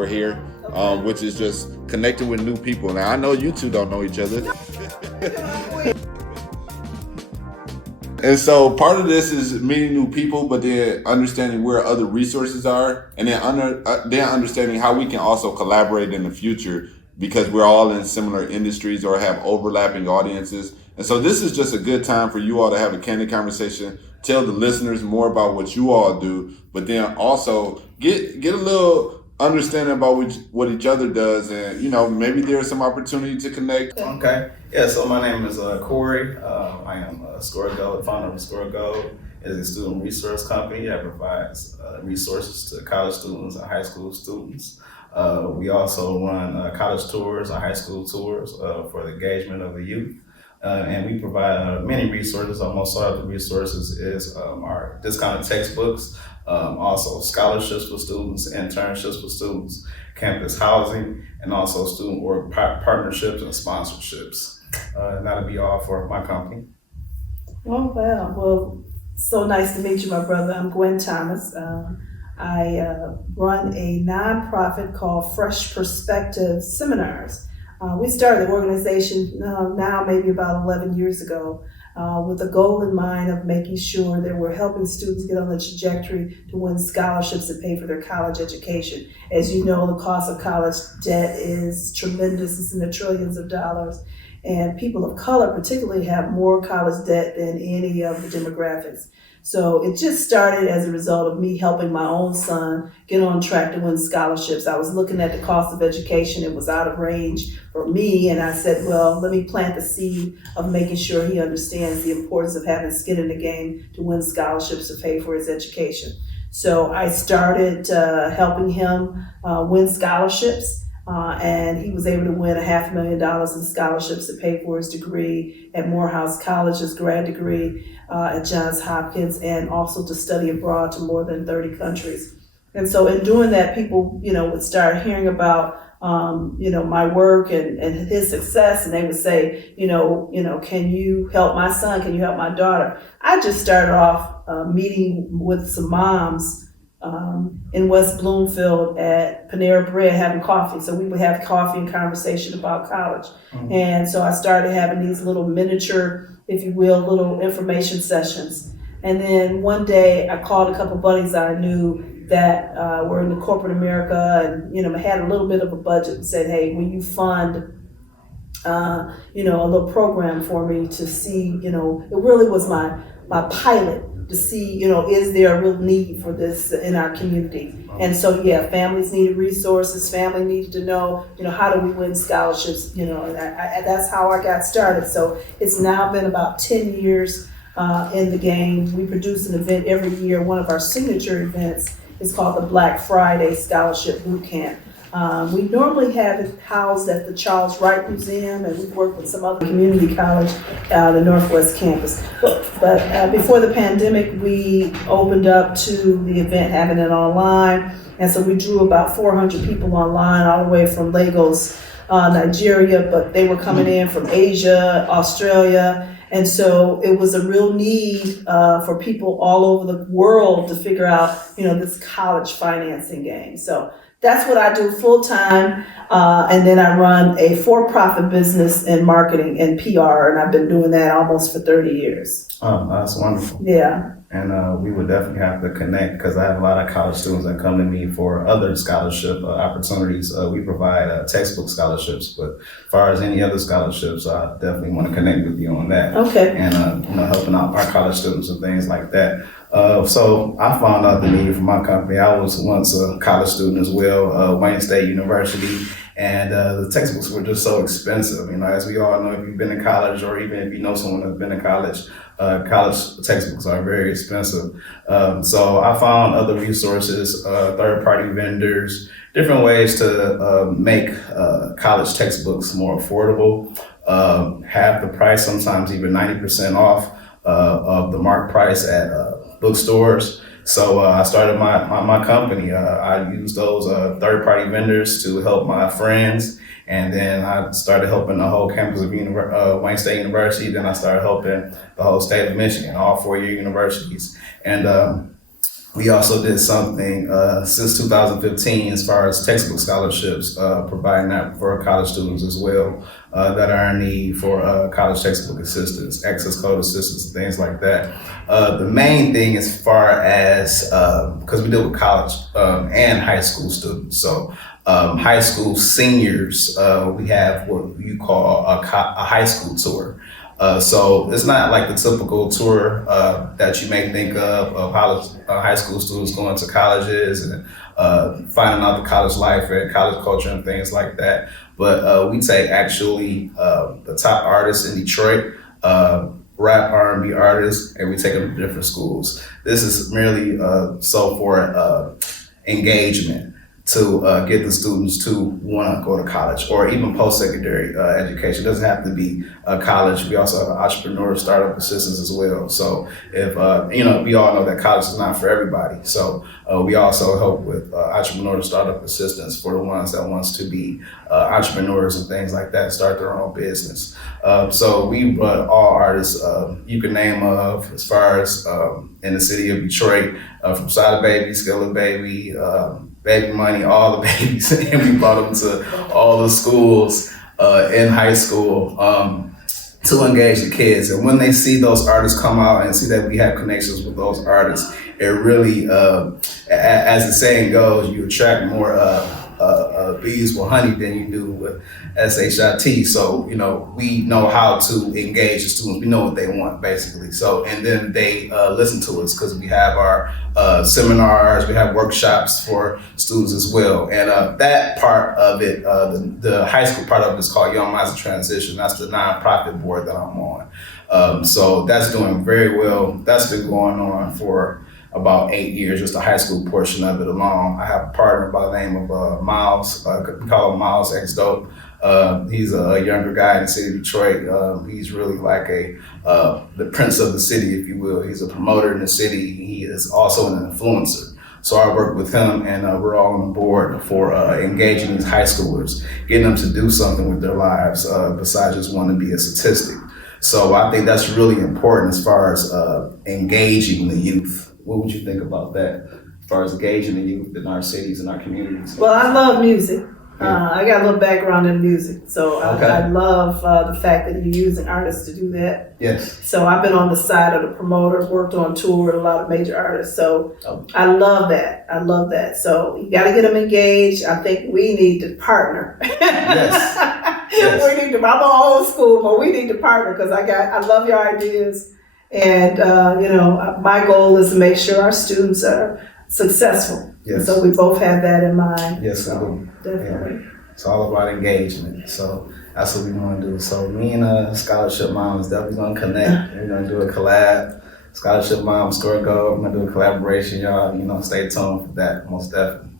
we're here, which is just connecting with new people. Now, I know you two don't know each other. And so part of this is meeting new people, but then understanding where other resources are, and then understanding how we can also collaborate in the future because we're all in similar industries or have overlapping audiences. And so this is just a good time for you all to have a candid conversation, tell the listeners more about what you all do, but then also get a little understanding about what each other does, and maybe there's some opportunity to connect. Okay. Yeah, so my name is Corey. I am Score Gold, founder of Score Gold. It's a student resource company that provides resources to college students and high school students. We also run college tours and high school tours for the engagement of the youth. And we provide many resources. Most of the resources is our discounted textbooks, also scholarships for students, internships for students, campus housing, and also student work partnerships and sponsorships. And that'll be all for my company. Oh, wow. Well, so nice to meet you, my brother. I'm Gwen Thomas. I run a nonprofit called Fresh Perspective Seminars. We started the organization now maybe about 11 years ago with a goal in mind of making sure that we're helping students get on the trajectory to win scholarships and pay for their college education. As you know, the cost of college debt is tremendous. It's in the trillions of dollars. And people of color particularly have more college debt than any of the demographics. So it just started as a result of me helping my own son get on track to win scholarships. I was looking at the cost of education. It was out of range for me. And I said, well, let me plant the seed of making sure he understands the importance of having skin in the game to win scholarships to pay for his education. So I started helping him win scholarships. And he was able to win $500,000 in scholarships to pay for his degree at Morehouse College, his grad degree at Johns Hopkins, and also to study abroad to more than 30 countries. And so in doing that, people, would start hearing about, my work and his success, and they would say, can you help my son? Can you help my daughter? I just started off meeting with some moms in West Bloomfield at Panera Bread having coffee. So we would have coffee and conversation about college. Mm-hmm. And so I started having these little miniature, if you will, little information sessions. And then one day I called a couple buddies I knew that were in the corporate America and, had a little bit of a budget and said, hey, will you fund a little program for me to see, it really was my pilot to see, is there a real need for this in our community? And so, families needed resources. Family needed to know, how do we win scholarships? And that's how I got started. So it's now been about 10 years in the game. We produce an event every year. One of our signature events is called the Black Friday Scholarship Boot Camp. We normally have it housed at the Charles Wright Museum, and we've worked with some other community college, the Northwest campus. But before the pandemic, we opened up to the event having it online. And so we drew about 400 people online, all the way from Lagos, Nigeria, but they were coming in from Asia, Australia. And so it was a real need for people all over the world to figure out, this college financing game. So that's what I do full time. And then I run a for-profit business in marketing and PR, and I've been doing that almost for 30 years. Oh, that's wonderful. Yeah. And we would definitely have to connect because I have a lot of college students that come to me for other scholarship opportunities. We provide textbook scholarships, but as far as any other scholarships, I definitely want to connect with you on that. Okay. And helping out our college students and things like that. So I found out the need for my company. I was once a college student as well, Wayne State University. And the textbooks were just so expensive. As we all know, if you've been in college or even if you know someone that's been in college textbooks are very expensive. So I found other resources, third-party vendors, different ways to make college textbooks more affordable, half the price, sometimes even 90% off of the marked price at bookstores. So I started my company. I used those third-party vendors to help my friends. And then I started helping the whole campus of Wayne State University. Then I started helping the whole state of Michigan, all 4-year universities. And We also did something since 2015 as far as textbook scholarships, providing that for college students as well that are in need for college textbook assistance, access code assistance, and things like that. The main thing as far as, because we deal with college and high school students, so high school seniors, we have what you call a high school tour. So it's not like the typical tour that you may think of how high school students going to colleges and finding out the college life and college culture and things like that. But we take actually the top artists in Detroit, rap R&B artists, and we take them to different schools. This is merely so for engagement to get the students to want to go to college or even post-secondary education. It doesn't have to be college. We also have entrepreneur startup assistance as well. So if, we all know that college is not for everybody. So we also help with entrepreneur startup assistance for the ones that wants to be entrepreneurs and things like that, start their own business. So we run all artists you can name of as far as in the city of Detroit, from Sada Baby, Skilla Baby, Baby Money, all the babies, and we brought them to all the schools in high school to engage the kids. And when they see those artists come out and see that we have connections with those artists, it really, as the saying goes, you attract more bees with honey than you do with SHIT. So, we know how to engage the students. We know what they want, basically. So, and then they listen to us because we have our seminars, we have workshops for students as well. And that part of it, the high school part of it is called Young Minds in Transition. That's the nonprofit board that I'm on. So that's doing very well. That's been going on for about 8 years, just the high school portion of it alone. I have a partner by the name of Miles. We call him Miles X Dope. He's a younger guy in the city of Detroit. He's really like the prince of the city, if you will. He's a promoter in the city. He is also an influencer. So I work with him, and we're all on the board for engaging these high schoolers, getting them to do something with their lives besides just wanting to be a statistic. So I think that's really important as far as engaging the youth. What would you think about that, as far as engaging the youth in our cities and our communities? Well, I love music. I got a little background in music, so Okay. I love the fact that you're using artists to do that. Yes. So I've been on the side of the promoter, worked on tour with a lot of major artists. So I love that. I love that. So you got to get them engaged. I think we need to partner. Yes. We need to. I'm old school, but we need to partner because I love your ideas, and my goal is to make sure our students are successful. Yes. So we both have that in mind. Yes, so definitely. Yeah. It's all about engagement. So that's what we want to do. So me and Scholarship Mom is definitely going to connect. We're going to do a collab. Scholarship Mom, Score Gold. We're going to do a collaboration, y'all. Stay tuned for that, most definitely.